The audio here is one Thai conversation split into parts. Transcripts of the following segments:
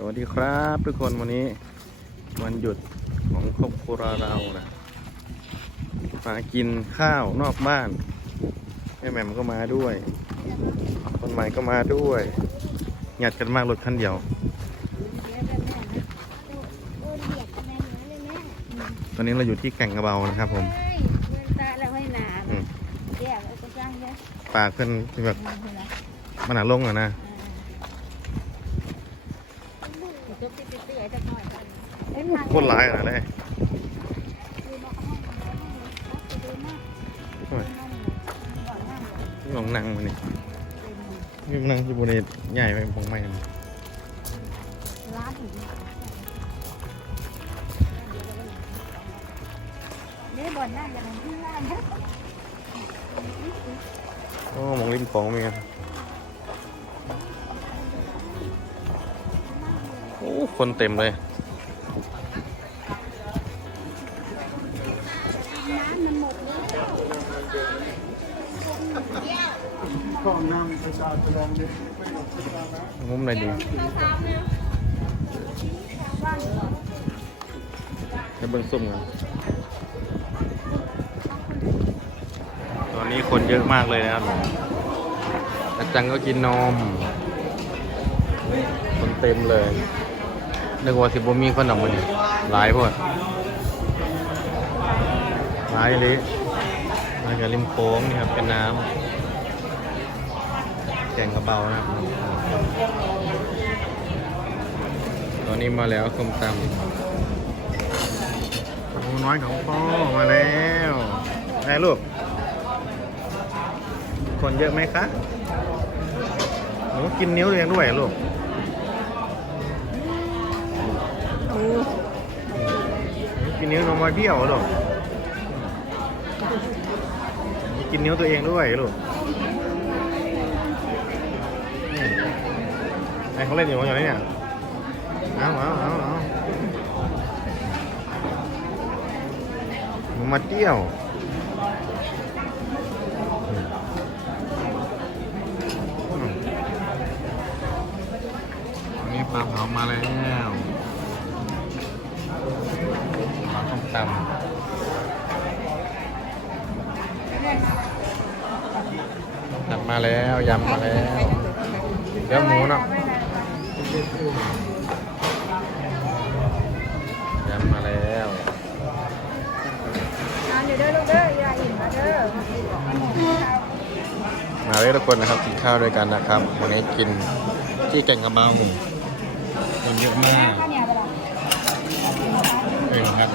สวัสดีครับทุกคนวันนี้วันหยุดของครอบครัวเรานะมากินข้าวนอกบ้านแม่แหม่มก็มาด้วย คนใหม่ก็มาด้วยหยัดกันมากรถคันเดียว ตอนนี้เราอยู่ที่แก่งกระเบานะครับผมอืมปากเพื่อนที่แบบมันหนาลงอะนะ โคตรร้ายนะได้โอ้ยลองนั่งมานี่นี่นั่งที่บนนี้ใหญ่ไปบงไม่กันนี่บ่อนนั่งกันที่ร้านนะโอ้มองริมโขงมีกันโอ้ คนเต็มเลย ก็นำประชาชนเนี่ยมุมไหนดีจะเบิ่งซุ่มกันตอนนี้คนเยอะมากเลยนะครับอาจังก็กินนมคนเต็มเลยนึกว่าสิบมีคนหนำมันหลายพวกหลายเลยมาจากริมโค้งนี่ครับเป็นน้ำ กงกระเบานะครับ ตอนนี้มาแล้วส้มตำโอ้น้อยของพ่อมาแล้วไงลูก คนเยอะไหมคะหนูกินนิ้วตัวเองด้วยลูกกินนิ้วนมมาเบี้ยวหรอลูกกินนิ้วตัวเองด้วยลูกอืม ไอเขาเล่นอยู่อย่างนี้เนี่ยเอาเอาเอาเอามึงมาเที่ยวอันนี้ปลาเผามาแล้วปลาต้มตำยำมาแล้วยำมาแล้วเดี๋ยวหมูเนาะ ยำมาแล้ว นอนอยู่ เด้อลูกเด้ออย่าอิ่มแล้วเด้อมาเลยทุกคนนะครับกินข้าวด้วยกันนะครับวันนี้กินที่แก่งกระเบาคนเยอะมากเอเออครับ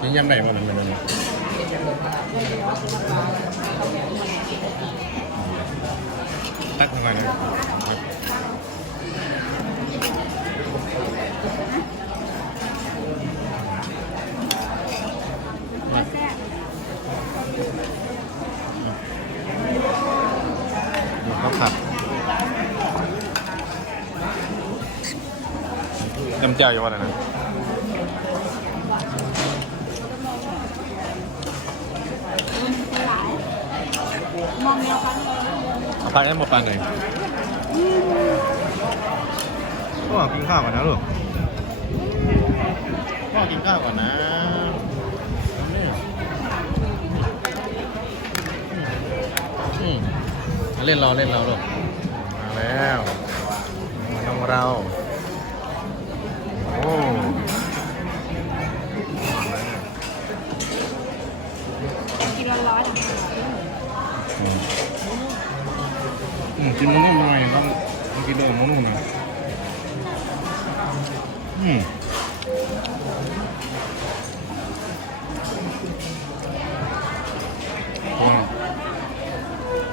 นี่ยำไหนวะมันเป็นตักทำไมนะมา แซ่บ ดูข้าวผัดน้ำเจ้าอยู่ว่าอะไรนะหลายมองแนวกันเอาผัดให้หมดปานหน่อยพ่อกินข้าวก่อนนะลูกพ่อกินข้าวก่อนนะอืม เล่นเรอเล่นเรอลูกมาแล้วมาน้องเราโอ้กินร้อนอืมกินมันนุ่มหน่อยต้องต้องกินด้วยมันนุ่มหน่อยอืม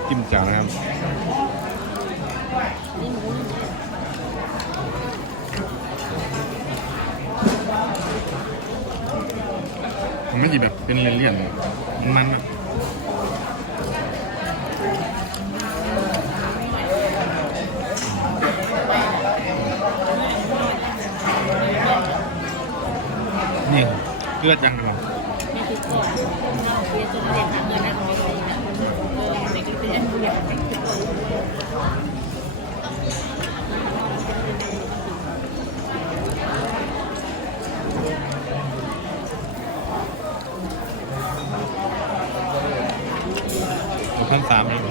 จิ้มจ่านะครับผมไม่หยิบแบบเป็นเลี่ยนๆเลยมันอะนี่เกลือจังเลยนี่คือตัวเรียนจนเด็กเงินได้ตรงนี้ ขั้นสามเอง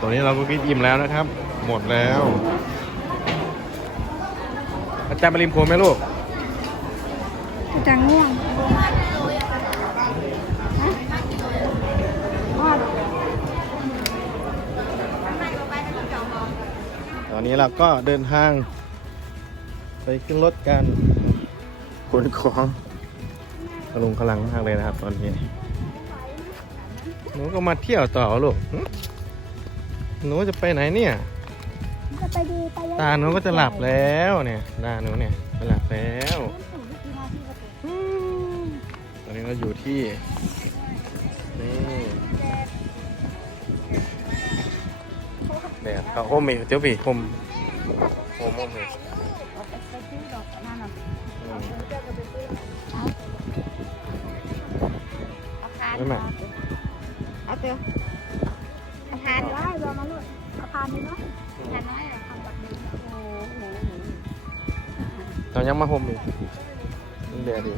ตอนนี้เราก็กินอิ่มแล้วนะครับ หมดแล้ว อาจารย์มาริมโคมไหมลูกจะง่วงฮะตอนนี้เราก็เดินทาง ไปขึ้นรถกันขนของกระลุงกำลังมากเลยนะครับ ตอนนี้หนูก็มาเที่ยวต่อลูกหึหนูจะไปไหนเนี่ย จะไปดีไปตาหนูก็จะหลับแล้วเนี่ยตาหนูเนี่ยจะหลับแล้วอืมตอนนี้เราอยู่ที่นี่แดดเขาโฮมมีเจ้าพี่โฮมโฮมโฮมเลยอืมไยังมาโฮมอยู่ยังแดดอยู่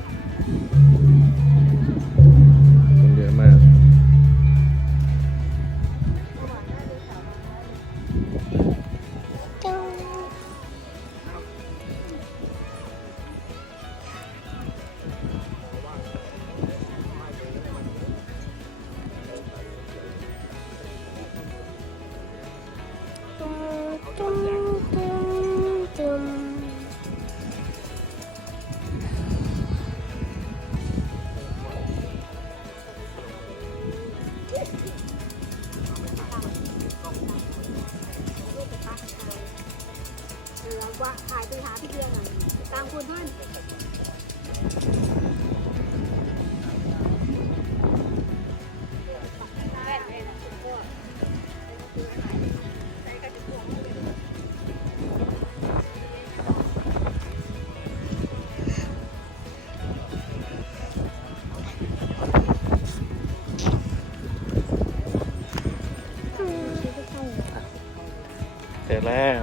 ขายไปหาพี่เดียหน่อยตามคุณเพื่อนเสร็จแล้ว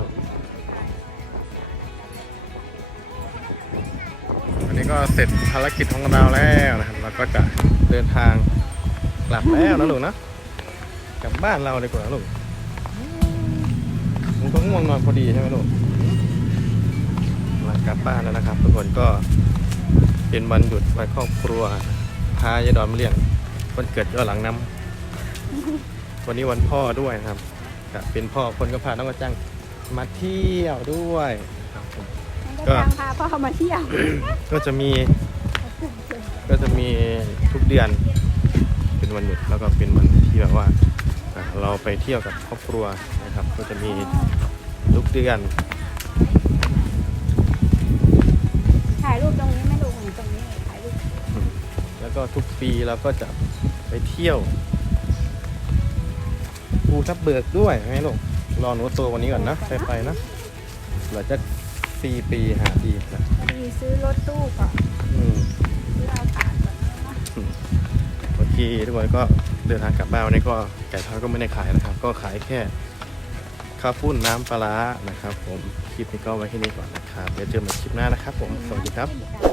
นี้ก็เสร็จภารกิจของเราแล้วนะครับ เราก็จะเดินทางกลับแล้วนะลูกนะกลับบ้านเราดีกว่าลูกมึงก็ง่วงนอนพอดีใช่ไหมลูกมากลับบ้านแล้วนะครับทุกคนก็เป็นวันหยุดวันครอบครัว พายายดอนมาเลี้ยงวันเกิดย้อนหลังน้ำวันนี้วันพ่อด้วยนะครับเป็นพ่อคนก็พาน้องกระจังมาเที่ยวด้วย ก็ทางพาพ่อเขามาเที่ยวก็จะมีก็จะมีทุกเดือนเป็นวันหยุดแล้วก็เป็นวันที่แบบว่าอะเราไปเที่ยวกับครอบครัวนะครับ ก็จะมีทุกเดือนถ่ายรูปตรงนี้ไม่ลงตรงนี้ถ่ายรูปแล้วก็ทุกปีเราก็จะไปเที่ยวภูทับเบิกด้วยไหมลูกรอหนูโตวันนี้ก่อนนะไปไปนะเราจะ สี่ปีหาปีนะพอดีซื้อรถตู้ก่อนอืมซื้อเอาผ่านก่อนนะโอเคทุกคนก็เดินทางกลับบ้านวันนี้ก็ไก่ทอดก็ไม่ได้ขายนะครับ ก็ขายแค่ข้าวปุ้นน้ำปลาร้านะครับ ผมคลิปนี้ก็ไว้แค่นี้ก่อนนะครับเดี๋ยวเจอกันใหม่คลิปหน้านะครับ ผมสวัสดีครับ ไม่มีการ